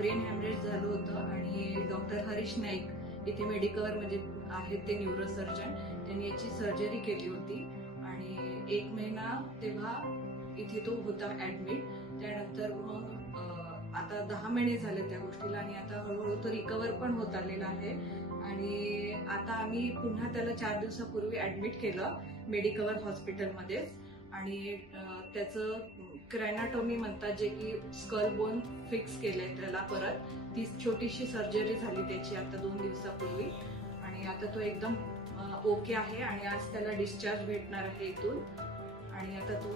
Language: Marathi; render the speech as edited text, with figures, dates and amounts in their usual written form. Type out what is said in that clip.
ब्रेन हॅमरेज झालं होतं आणि डॉक्टर हरीश नाईक इथे मेडिकवर म्हणजे आहेत ते न्यूरोसर्जन, त्यांनी याची सर्जरी केली होती आणि 1 महिना तेव्हा इथे तो होता ऍडमिट. त्यानंतर मग आता 10 महिने झाले त्या गोष्टीला आणि आता हळूहळू तो रिकवर पण होत आलेला आहे. आणि आता आम्ही पुन्हा त्याला 4 दिवसापूर्वी ऍडमिट केलं मेडिकवर हॉस्पिटलमध्ये आणि त्याचं क्रॅनाटोमी म्हणतात, जे की स्कल बोन फिक्स केलंय त्याला परत. ती छोटीशी सर्जरी झाली त्याची आता 2 दिवसापूर्वी आणि आता तो एकदम ओके आहे आणि आज त्याला डिस्चार्ज भेटणार आहे इथून आणि आता तो